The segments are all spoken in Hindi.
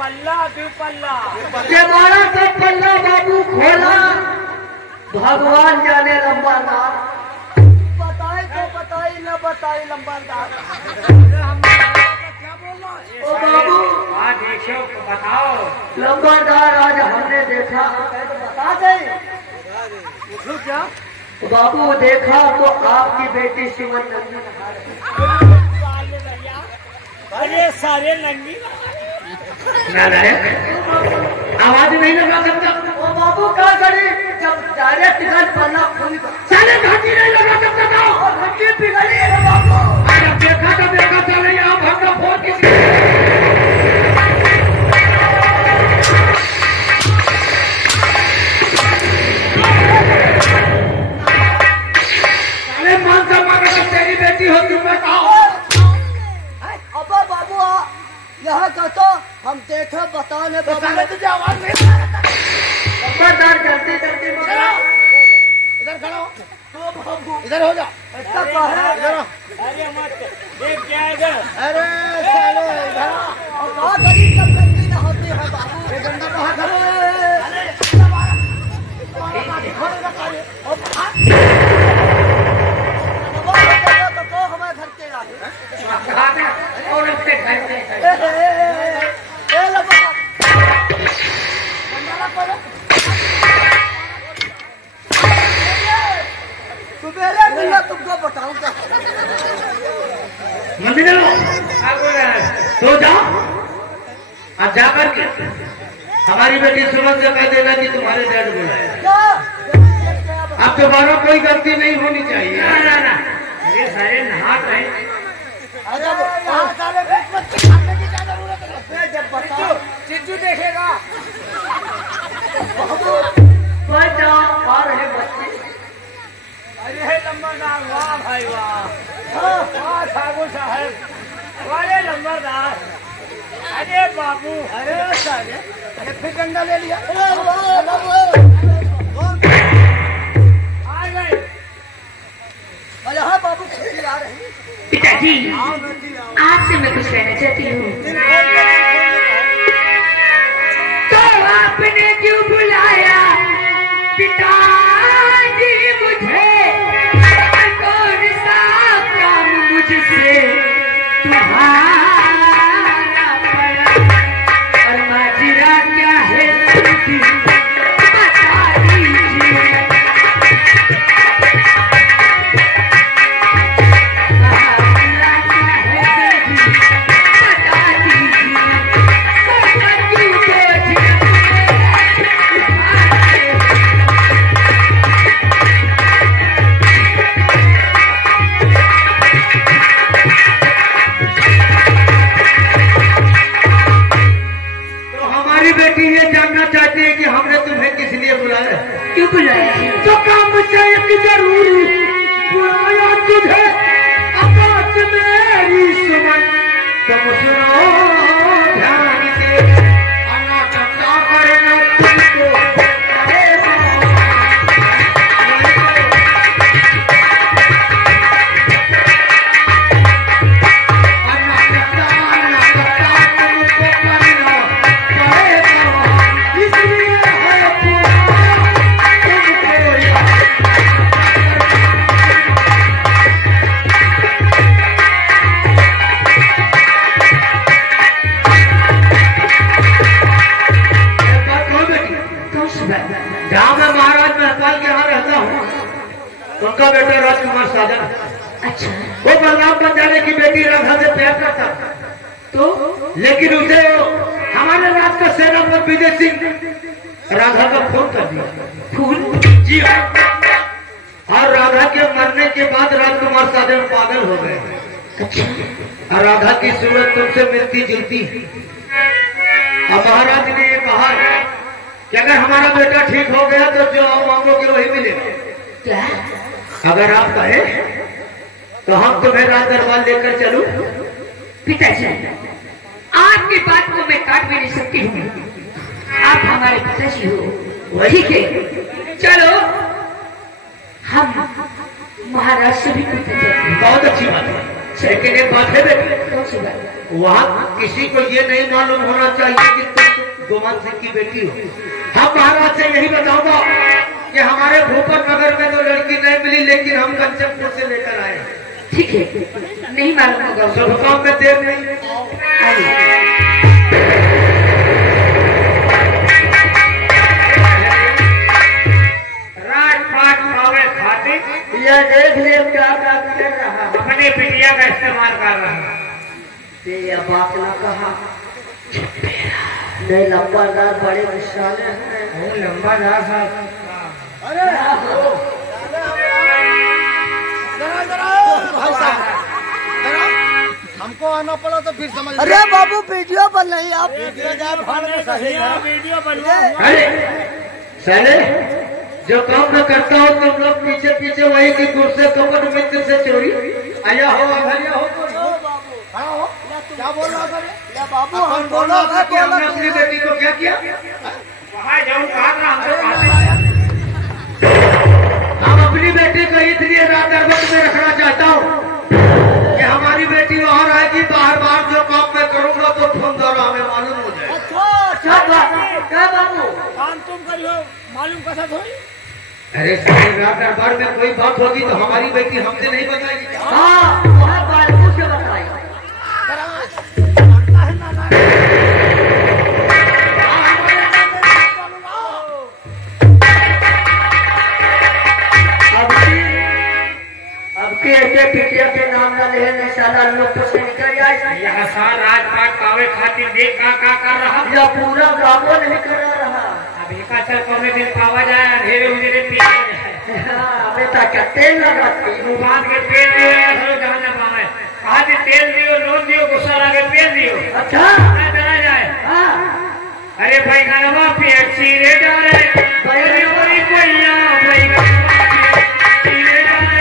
पल्ला जमाना का पल्ला बाबू खोला, भगवान जाने लंबा नाम। बताए तो बताई, न बताई लंबादार। ओ बाबू हाँ देखो बताओ। लंबादार आज हमने देखा, बता दे क्या बाबू। देखा तो आपकी बेटी सिमन नंगी नहा रही। अरे सारे नंगी आवाज नहीं लगा सकता। ओ बाबू क्या करे, जब डायरेक्ट घर पन्ना खोल साले घंटी नहीं लगा सकता था। और घंटी पिघली है बाबू। अरे देखा तो देखा, चले आप हमका फोन किसी साले मान सम्मान का तेरी बेटी हो, तुम बताओ। अब बाबू यहाँ का तो हम देखे बताने तुझे आवाज नहीं खबरदार। जल्दी जल्दी इधर खड़ो, इधर हो जा। ऐसा क्या है? अरे मत देख क्या है इधर। अरे साले इधर कहाँ गरीब जब गंदी न होती है बाबू। ये गंदा कहाँ तो हमारे घर के सुबह तुमको बताऊंगा। तो जाओ और जाकर के हमारी बेटी सुमन से कह देना कि तुम्हारे डैड बुलाया। अब दोबारा कोई गलती नहीं होनी चाहिए। ना ये सारे नहा रहे। चिज्जू देखेगा। और है बच्चे। अरे नंबरदार, वाह भाई वाह ठाकुर साहब, वाले नंबरदार। अरे बाबू, अरे साले ये फिर डंडा ले लिया। आ गए। अरे हाँ बाबू खुशी आ रही। पिताजी आपसे मैं कुछ कहना चाहती हूँ। तो आपने क्यों बुलाया पिताजी मुझे, कौन सा काम मुझसे तुम्हारा पड़ा, और माजरा क्या है बता दीजिए। बेटी ये जानना चाहती है कि हमने तुम्हें किस लिए बुलाया। क्यों बुलाया? तो काम से एक जरूरी बुलाया तुझे, आकाश मेरी सुमन तुम सुनो ध्यान से। अन्ना चक्का करना तुमको गाँव में महाराज महपाल के यहाँ रहता हूँ। उनका बेटा राजकुमार साजा। अच्छा, वो बलराम बंजारे की बेटी राधा से प्यार करता था, तो लेकिन उसे हमारे राज का सेनापति विजय सिंह राधा का फोन कर दिया। फूल? जी हाँ। और राधा के मरने के बाद राजकुमार साजा पागल हो गए। अच्छा, और राधा की सूरत तुमसे मिलती जुलती। अब महाराज ने ये कहा कि अगर हमारा बेटा ठीक हो गया तो जो आप मांगोगे वही मिलेगा। क्या? अगर आप कहे तो हम तुम्हें राज दरबार लेकर चलूं। पिताजी आपकी बात को मैं काट भी नहीं सकती हूँ। आप हमारे पिताजी हो, ठीक है चलो। हम महाराज से भी पूछना चाहते हैं। बहुत अच्छी बात है, लेकिन एक बात है बेटे, कौन सी बात? वहाँ किसी को ये नहीं मालूम होना चाहिए कि गुमान सिंह की बेटी हो। हम महाराज से यही बताऊंगा कि हमारे भोपाल नगर में तो लड़की नहीं मिली, लेकिन हम कंचनपुर से लेकर आए। ठीक है, नहीं मालूम होगा। शुभ काम में देर नहीं। राजपाट पावे खातिर यह देख ले क्या बात कर रहा, अपनी बिटिया का इस्तेमाल कर रहा है। यह बात ना कहा। नहीं लंबादार बड़े विशाल हैं। लंबादार साहब। अरे भाई साहब हमको आना पड़ा तो फिर समझ। अरे बाबू वीडियो बन नहीं आप वीडियो बनवा। अरे साले जो काम मैं करता हूँ तुम लोग पीछे पीछे वही की गुस्से कपट मित्र से चोरी आया हो आया हो। क्या बोल रहा था बाबू हम बोल रहा था कि हमने अपनी बेटी को क्या किया। वहाँ जरूर कहा था हमको। हम अपनी बेटी को इसलिए रात दरबार में रखना चाहता हूँ कि हमारी बेटी वहाँ रहेगी। बाहर बाहर जो काम मैं करूँगा तो फोन द्वारा हमें मालूम हो जाए। क्या बाबू काम तुम करियो, मालूम कैसा थोड़ी। अरे सारे रात दरबार में कोई बात होगी तो हमारी बेटी हमसे नहीं बताएगी। हाँ वहाँ बालू से बताइए। ऐसे पिटिया के नाम ना ले नहीं साला लोग तो से निकल जाए। यहाँ सार राजपाट पावे खातिर देख का कर रहा। या पूरा गाँव नहीं करा रहा। अब एक चल तो में दिन पावा जाए, अंधेरे उधेरे पी बेटा क्या तेल लगाती भगवान के तेल दियो या जान ना पावे। कहा कि तेल दियो, लोन दियो, गुस्सा लगे तेल दियो। अच्छा चला जाए। हाँ अरे भाई गनवा पेट सीरे डाले। अरे भाई भैया भाई सीरे डाले।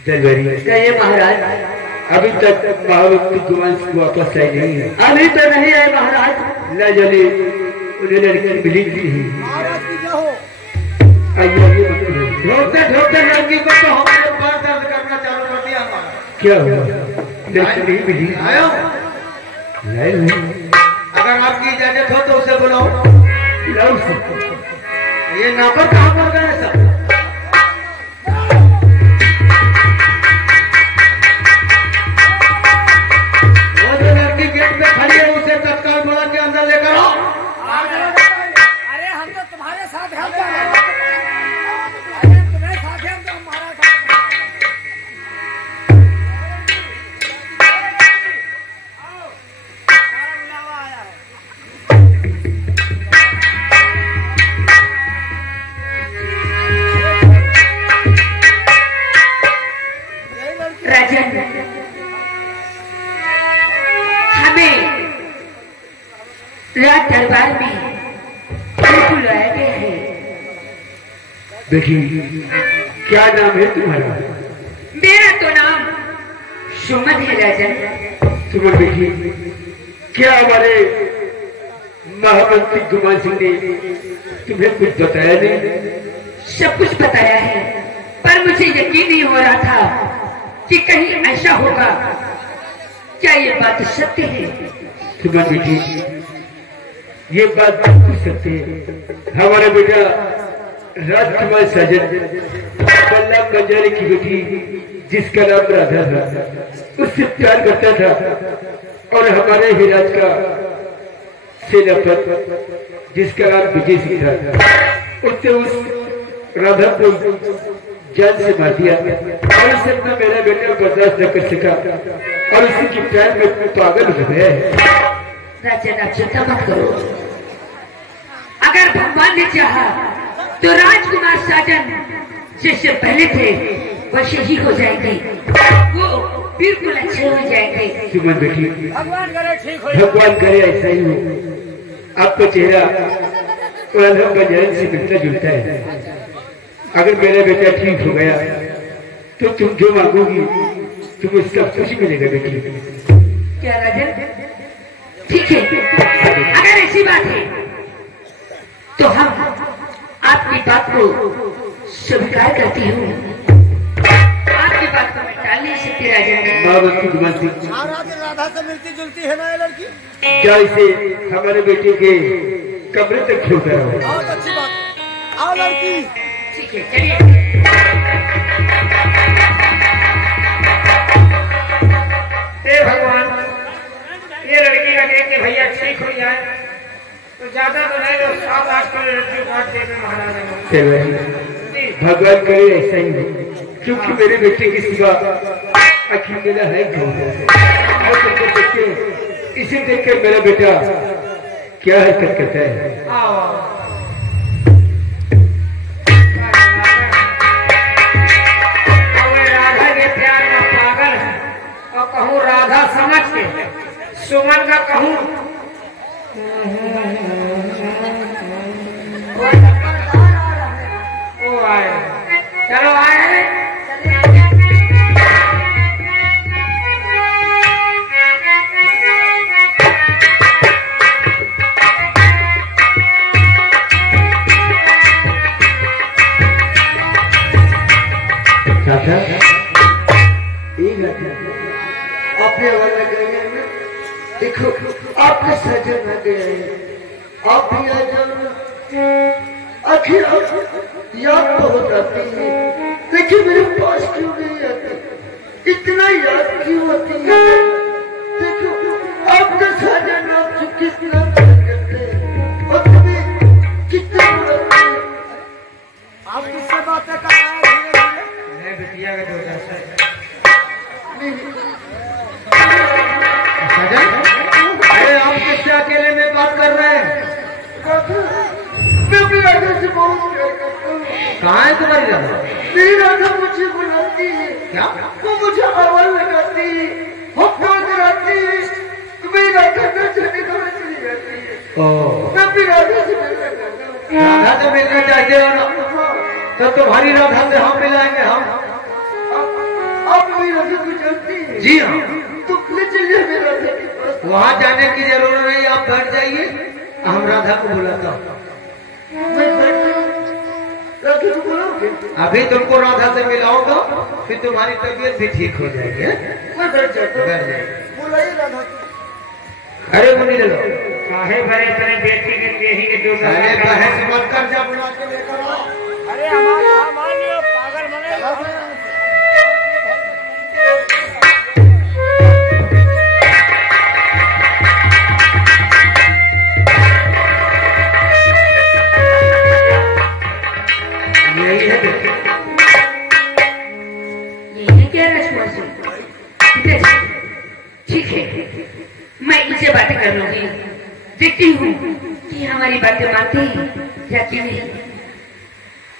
कहिए महाराज। अभी तक महाभक्ति गुमान सिंह वापस आई नहीं है। अभी तो नहीं आए महाराज। न जाने उन्हें लड़की मिली नहीं। महाराज की क्या हो। ढोकते ढोकते लड़की को तो हमारे पास दर्द करना चालू कर दिया हमारा। क्या हुआ? लड़की नहीं मिली। आया नहीं। अगर आपकी इजाजत हो तो उसे बुलाओ। ये नौकर कहाँ पर गए सब? गेट पे खड़ी है, उसे तत्काल बुला के अंदर लेकर आओ। अरे हम तो तुम्हारे साथ हैं। अरे तुम्हें साथ हैं तो हमारा साथ। आओ, हमारा बुलावा आया है। राजन हमें रात दरबार में बुलाया गया है। देखिए क्या नाम है तुम्हारा? मेरा तो नाम सुमन है राजन। सुमन देखिए, क्या हमारे महामंत्री गुमान सिंह ने तुम्हें कुछ बताया नहीं? सब कुछ बताया है, पर मुझे यकीन नहीं हो रहा था कि कहीं ऐसा होगा। क्या ये बात सत्य है? सुमन बेटी, ये बात बिल्कुल सत्य है। हमारा बेटा राजकुमार साजन बल्ला बंजारे की बेटी जिसका नाम राधा था, उससे प्यार करता था। और हमारे ही राज का सेनापति जिसका नाम विजय सिंह था, उसने उस राधा को जान से मार दिया और उससे अपना मेरा बेटा बर्दाश्त न कर सका और उसी की प्यार में पागल हो गए। राजन आप चिंता मत करो, अगर भगवान ने चाहा तो राजकुमार साजन जैसे पहले थे वैसे ही हो जाएंगे, वो बिल्कुल अच्छे हो जाएंगे। सुमन बेटी, भगवान करे ठीक हो, भगवान करे ऐसा ही हो। आपका चेहरा राधा बंजारन से मिलता जुलता है। अगर मेरा बेटा ठीक हो गया तो तुम जो मांगोगी तुम्हें सब कुछ मिलेगा बेटी। क्या राजन? ठीक है, अगर ऐसी बात है तो हम आपकी बात को स्वीकार करती हूँ। आपकी बात को मैं टाल नहीं सकती राजन। राधा से मिलती जुलती है ना ये लड़की। क्या इसे हमारे बेटे के कमरे तक छोड़ता रहो। बहुत अच्छी बात है। आओ लड़की। ठीक है, चलिए। हे भगवान, ये लड़की का देख के भैया ठीक हो जाए तो ज्यादा तो नहीं तो 7-8 किलो लड्डू काट देते महाराज। भगवान करे ऐसा ही हो, क्योंकि मेरे बेटे की सिवा आखिर मेरा है इसे देखकर मेरा बेटा क्या हरकत करता है। राधा के प्यार में पागल है और कहूँ राधा समझ के सुमन का कहूँ वो आए, चलो आए। आपने वाला गए देखो, आपके सजन आ गए, आप भी आ जाओ। आखिर याद तो हो जाती है, लेकिन मेरे पास क्यों नहीं आती? इतना याद क्यों होती है? देखो आपका सजन आपसे कितना प्यार करते हैं और तुम्हें कितना बुलाते हैं। आप किससे बातें कर रहे हैं? धीरे-धीरे। मैं बिटिया का बेटा से अरे आप किससे अकेले में बात कर रहे हैं? मैं भी राधा से बहुत प्यार करता हूँ। कहाँ है तुम्हारी राधा? मेरी राधा मुझे बुलाती है, क्या? वो मुझे आवाज लगाती है, हफ्ता कराती है, तो मेरी राधा घर चलने का चली जाती है। मैं भी राधा से मिलना चाहता हूँ। राधा से मिलना चाहते हो ना? तो तुम्हारी राधा से हम मिलाएंगे। हम आप मेरी राधा को जानती है? जी हाँ। तो ले चलिए मेरी राधा के पास। वहाँ जाने की जरूरत नहीं, आप बैठ जाइए, हम राधा को बुलाता हूँ। मैं बैठता हूँ, राधा को बुलाओगे? अभी तुमको राधा से मिलाऊंगा, फिर तुम्हारी तबीयत भी ठीक हो जाएगी। मैं बैठ जाता हूँ। बैठ जाइए। बुलाइए राधा को। अरे मुनि ले लो। काहे भरे तेरे बेटी के देही के दो अरे बहस मत कर, जा बुला के लेकर आओ। अरे हमारा मान लियो पागल बने। यही है बेटी। यही है क्या राजकुमार सिंह? ठीक है, मैं इनसे बातें कर लूंगी, देखती हूँ कि हमारी बातें मानते हैं या क्यों नहीं।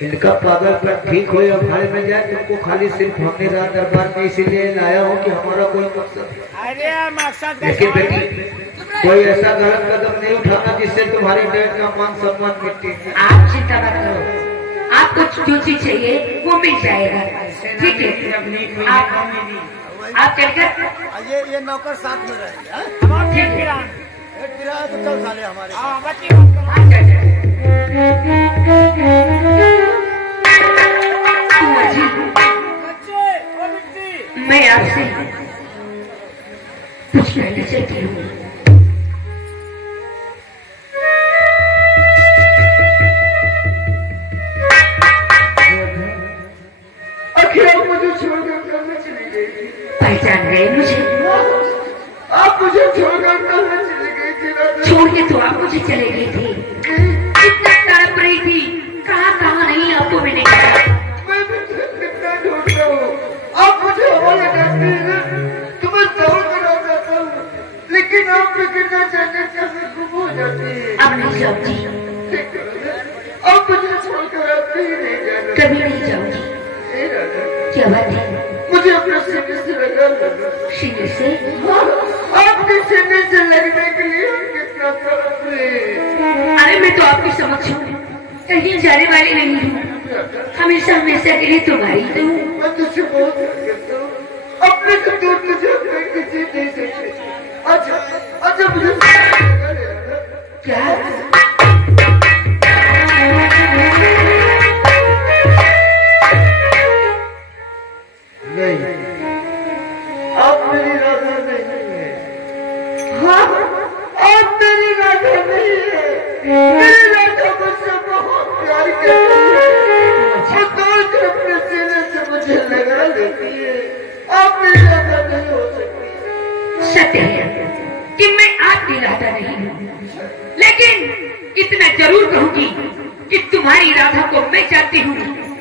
इनका पागलपन ठीक हो या भाड़े में जाए, तुमको खाली सिर्फ हमने रात दरबार में इसीलिए लाया हो कि हमारा कोई मकसद है। अरे मकसद लेकिन बेटी कोई ऐसा गलत कदम नहीं उठाना जिससे तुम्हारी बहन का मान सम्मान मिट्टी। आप चिंता मत करो, आपको जो चीज चाहिए वो मिल जाएगा। ठीक है, आप चलकर ये नौकर साथ में रहेंगे। हाँ? ठीक है। एक किराया तो चल साले हमारे। कुंवर जी, मैं आपसे कुछ कहना चाहती हूँ। आखिर आप मुझे छोड़कर कहाँ चली गई? पहचान गए मुझे? आप मुझे छोड़कर कहाँ चली गई थी राधा? छोड़ के तो आप मुझे चले गई थी, इतना तड़प रही थी, कहाँ नहीं आपको मैंने कहा। मैं भी कितना ढूंढता हूँ, आप मुझे हवाला करती हैं, तुम्हें दौड़ कर आ जाता हूँ, लेकिन आप भी गिरना चाहने से गुम हो जाती है। अब नहीं जाऊंगी, अब मुझे छोड़कर आप कहीं नहीं जाना। कभी नहीं जाऊंगी। हे राधा, क्या बात है? मुझे अपने सीने से लगा लो। सीने से? हाँ, आपके सीने से लगने के लिए हम कितना तड़प रहे हैं। अरे मैं तो आपकी समक्ष हूँ, कहीं जाने वाली नहीं हूँ, हमेशा हमेशा के लिए तुम्हारी ही हूँ। मैं तुझसे बहुत प्यार करता हूँ, अपने से दूर तुझे अपने किसी नहीं सकते। अच्छा मुझे क्या? नहीं, आप मेरी राधा नहीं है। हाँ, आप मेरी राधा नहीं है। मेरी राधा मुझसे बहुत प्यार करती है, वो दौड़ के अपने सीने से मुझे लगा लेती है। आप मेरी राधा नहीं हो सकती। सत्य है कि मैं आपकी राधा नहीं हूँ, लेकिन इतना जरूर कहूंगी कि तुम्हारी राधा को मैं जानती हूँ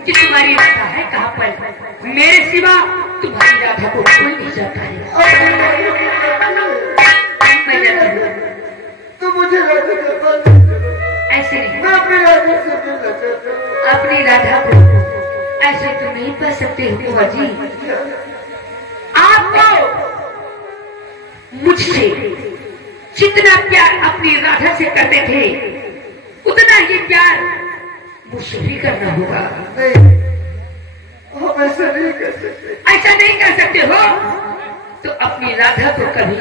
कि तुम्हारी राधा है कहाँ पर। मेरे सिवा तुम्हारी राधा को कोई नहीं जानता है। मैं जानती हूँ। तो मुझे राधा के पास ऐसे नहीं, मैं अपनी राधा से मिलना चाहता हूँ। अपनी राधा को ऐसे तो नहीं पा सकते हो बुआ जी। आपको मुझसे जितना प्यार अपनी राधा से करते थे, उतना ही प्यार मुझसे भी करना होगा। नहीं, हम ऐसा नहीं कर सकते। ऐसा नहीं कर सकते हो तो अपनी राधा को कभी